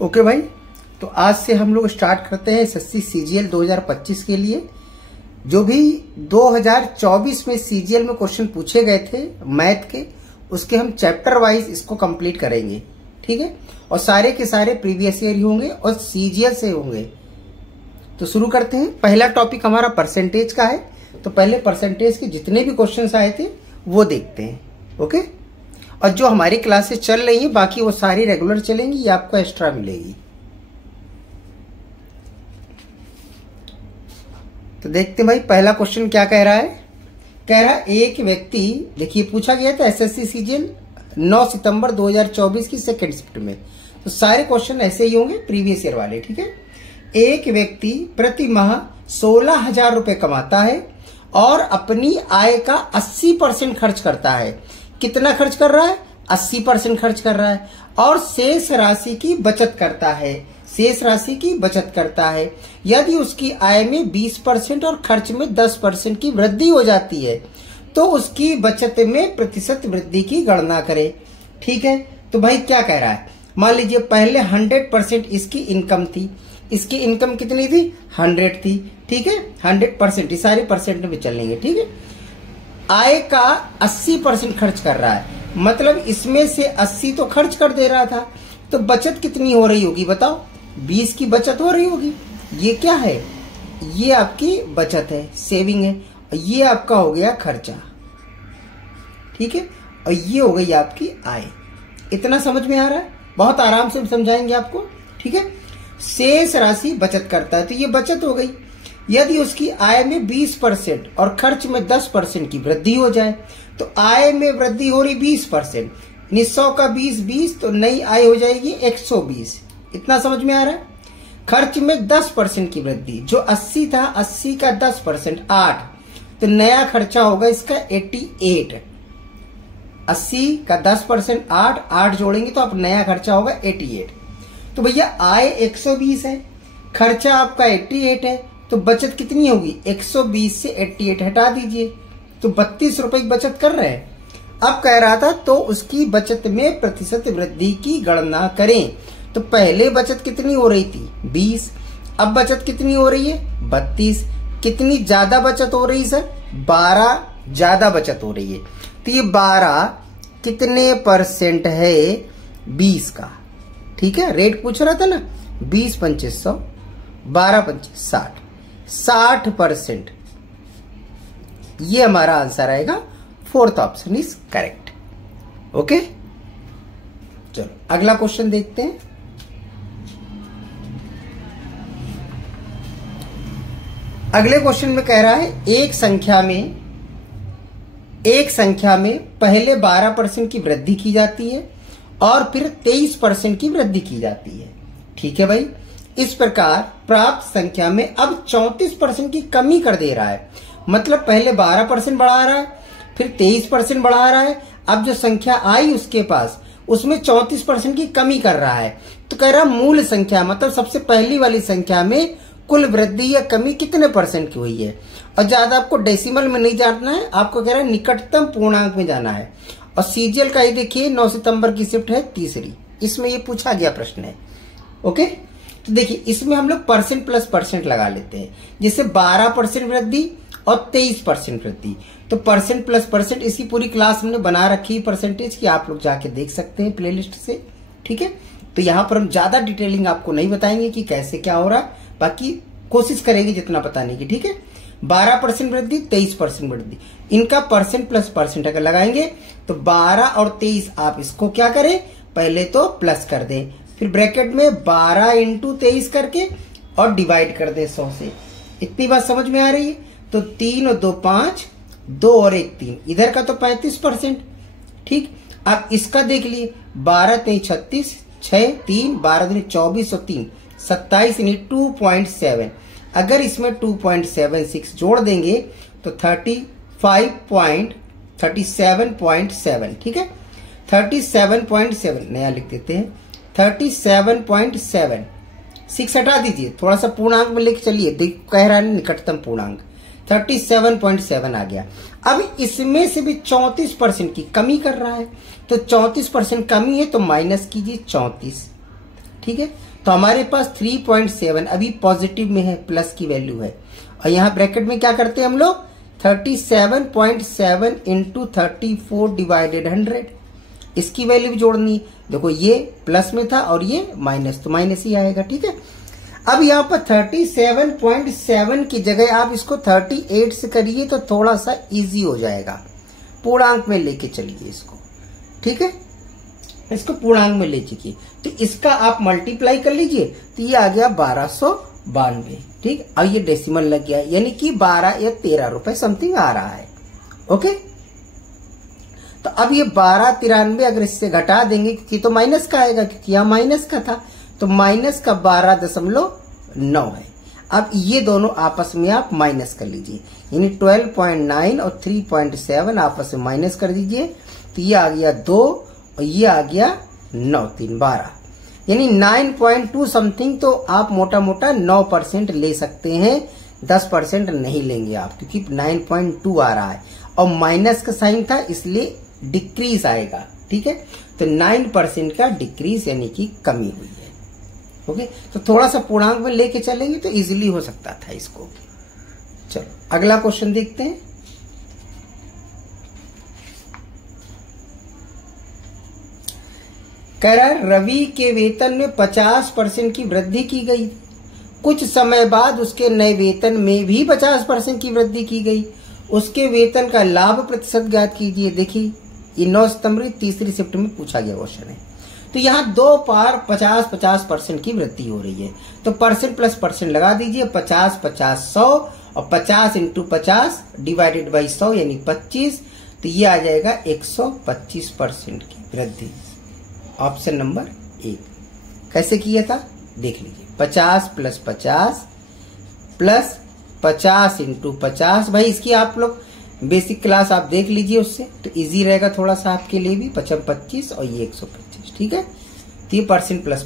Okay भाई, तो आज से हम लोग स्टार्ट करते हैं एसएससी सीजीएल 2025 के लिए। जो भी 2024 में सीजीएल में क्वेश्चन पूछे गए थे मैथ के, उसके हम चैप्टर वाइज इसको कंप्लीट करेंगे, ठीक है। और सारे के सारे प्रीवियस ईयर ही होंगे और सीजीएल से होंगे। तो शुरू करते हैं। पहला टॉपिक हमारा परसेंटेज का है, तो पहले परसेंटेज के जितने भी क्वेश्चंस आए थे वो देखते हैं, ओके। और जो हमारी क्लासेस चल रही है बाकी वो सारी रेगुलर चलेंगी, ये आपको एक्स्ट्रा मिलेगी। तो देखते हैं भाई, पहला क्वेश्चन क्या कह रहा है। कह रहा है एक व्यक्ति, देखिए पूछा गया था एसएससी सीजीएल 9 सितंबर 2024 की सेकेंड शिफ्ट में। तो सारे क्वेश्चन ऐसे ही होंगे प्रीवियस ईयर वाले, ठीक है। एक व्यक्ति प्रति माह 16,000 रुपए कमाता है और अपनी आय का 80% खर्च करता है। कितना खर्च कर रहा है? 80% खर्च कर रहा है। और शेष राशि की बचत करता है, शेष राशि की बचत करता है। यदि उसकी आय में 20% और खर्च में 10% की वृद्धि हो जाती है तो उसकी बचत में प्रतिशत वृद्धि की गणना करें, ठीक है। तो भाई क्या कह रहा है, मान लीजिए पहले 100% इसकी इनकम थी। इसकी इनकम कितनी थी? 100 थी, ठीक है। 100%, ये सारे परसेंट में चलेंगे, ठीक है। आय का 80% खर्च कर रहा है, मतलब इसमें से 80 तो खर्च कर दे रहा था। तो बचत कितनी हो रही होगी बताओ? 20 की बचत हो रही होगी। ये क्या है? ये आपकी बचत है, सेविंग है। और ये आपका हो गया खर्चा, ठीक है। और ये हो गई आपकी आय। इतना समझ में आ रहा है? बहुत आराम से समझाएंगे आपको, ठीक है। शेष राशि बचत करता है, तो ये बचत हो गई। यदि उसकी आय में 20% और खर्च में 10% की वृद्धि हो जाए, तो आय में वृद्धि हो रही 20%, 100 का 20, तो नई आय हो जाएगी 120। इतना समझ में आ रहा है? खर्च में 10% की वृद्धि, जो 80 था 80 का 10% 8, तो नया खर्चा होगा इसका 88। 80 का 10% 8 जोड़ेंगे तो आप नया खर्चा होगा 88। तो भैया आय 120 है, खर्चा आपका 88 है, तो बचत कितनी होगी? 120 से 88 हटा दीजिए, तो 32 रुपए की बचत कर रहे हैं। अब कह रहा था तो उसकी बचत में प्रतिशत वृद्धि की गणना करें। तो पहले बचत कितनी हो रही थी? 20। अब बचत कितनी हो रही है? 32। कितनी ज्यादा बचत हो रही सर? 12 ज्यादा बचत हो रही है। तो ये 12 कितने परसेंट है? 20 का, ठीक है। रेट पूछ रहा था ना, 20 25 100, 12 25 60, 60%। ये हमारा आंसर आएगा। Fourth option is correct, okay. चलो अगला क्वेश्चन देखते हैं। अगले क्वेश्चन में कह रहा है एक संख्या में पहले 12% की वृद्धि की जाती है और फिर 23% की वृद्धि की जाती है, ठीक है भाई। इस प्रकार प्राप्त संख्या में अब 34% की कमी कर दे रहा है। मतलब पहले 12% बढ़ा रहा है, फिर 23% बढ़ा रहा है। अब जो संख्या आई उसके पास, उसमें 34% की कमी कर रहा है। तो कह रहा मूल संख्या, मतलब सबसे पहली वाली संख्या में कुल वृद्धि या कमी कितने परसेंट की हुई है। और ज्यादा आपको डेसिमल में नहीं जानना है, आपको कह रहा है निकटतम पूर्णांक में जाना है। और सीजीएल का ही देखिए 9 सितंबर की शिफ्ट है तीसरी, इसमें ये पूछा गया प्रश्न है, ओके। तो देखिए इसमें हम लोग परसेंट प्लस परसेंट लगा लेते हैं, जैसे 12% वृद्धि और 23% वृद्धि। तो परसेंट प्लस परसेंट, इसकी पूरी क्लास हमने बना रखी है परसेंटेज की, आप लोग जाके देख सकते हैं प्लेलिस्ट से, ठीक है। तो यहाँ पर हम ज्यादा डिटेलिंग आपको नहीं बताएंगे कि कैसे क्या हो रहा है, बाकी कोशिश करेंगे जितना बताने की, ठीक है। 12% वृद्धि, 23% वृद्धि, इनका परसेंट प्लस परसेंट अगर लगाएंगे तो 12 और 23, आप इसको क्या करें, पहले तो प्लस कर दें, फिर ब्रैकेट में 12 × 23 करके और डिवाइड कर दें 100 से। इतनी बात समझ में आ रही है? तो 3 और 2 5, 2 और 1 3, इधर का तो 35%, ठीक। अब इसका देख लिए, 12 3 36, 6 3 12 2 24 और 3 27, यानी 2.7। अगर इसमें 2.76 जोड़ देंगे तो 37.7, ठीक है। 37.7 नया लिख देते हैं, 37.7, 6 हटा दीजिए, थोड़ा सा पूर्णांक में लेके चलिए, देख कह रहा है निकटतम पूर्णांक, 37.7 आ गया। अब इसमें से भी 34% की कमी कर रहा है, तो 34% कमी है तो माइनस कीजिए 34, ठीक है। तो हमारे पास 3.7 अभी पॉजिटिव में है, प्लस की वैल्यू है। और यहाँ ब्रैकेट में क्या करते हैं हम लोग, 37.7 इंटू 34 डिवाइडेड 100, इसकी वैल्यू भी जोड़नी। देखो ये प्लस में था और ये माइनस, तो माइनस ही आएगा। ठीक है, अब यहाँ पर 37.7 की जगह आप इसको 38 से करिए तो थोड़ा सा इजी हो जाएगा। पूर्णांक में लेके चलिए इसको, ठीक है, इसको पूर्णांक में ले चुकी, तो इसका आप मल्टीप्लाई कर लीजिए, तो ये आ गया 1292। ठीक, अब ये डेसिमल लग गया, यानी कि 12 या 13 रुपए समथिंग आ रहा है। ओके, तो अब ये 1293 अगर इससे घटा देंगे, क्योंकि तो माइनस का आएगा, क्योंकि यहाँ माइनस का था, तो माइनस का 12.9 है। अब ये दोनों आपस में आप माइनस कर लीजिए, यानी 12.9 और 3.7 आपस में माइनस कर दीजिए, तो ये आ गया 2 और ये आ गया 9 3 12, यानी 9.2 समथिंग। तो आप मोटा मोटा 9% ले सकते हैं, 10% नहीं लेंगे आप, क्योंकि 9.2 आ रहा है और माइनस का साइन था इसलिए डिक्रीज आएगा। ठीक है, तो 9% का डिक्रीज यानी कि कमी हुई है। ओके, तो थोड़ा सा पूर्णांक में लेके चलेंगे तो इजीली हो सकता था इसको। चलो अगला क्वेश्चन देखते हैं। कह रहा है रवि के वेतन में 50% की वृद्धि की गई, कुछ समय बाद उसके नए वेतन में भी 50% की वृद्धि की गई, उसके वेतन का लाभ प्रतिशत ज्ञात कीजिए। देखिए ये 9 सितंबर तीसरी शिफ्ट में पूछा गया क्वेश्चन है। तो यहाँ दो पार 50% की वृद्धि हो रही है, तो परसेंट प्लस परसेंट लगा दीजिए, 50 50 100 और 50 इंटू 50 डिवाइडेड बाई 100 यानी 25, तो ये आ जाएगा 125% की वृद्धि। ऑप्शन नंबर 1 कैसे किया था देख लीजिए, 50 प्लस 50 प्लस 50 इंटू 50। भाई इसकी आप लोग बेसिक क्लास आप देख लीजिए, उससे तो इजी रहेगा थोड़ा सा आपके लिए भी। 25 और ये 125। ठीक है, तो ये परसेंट प्लस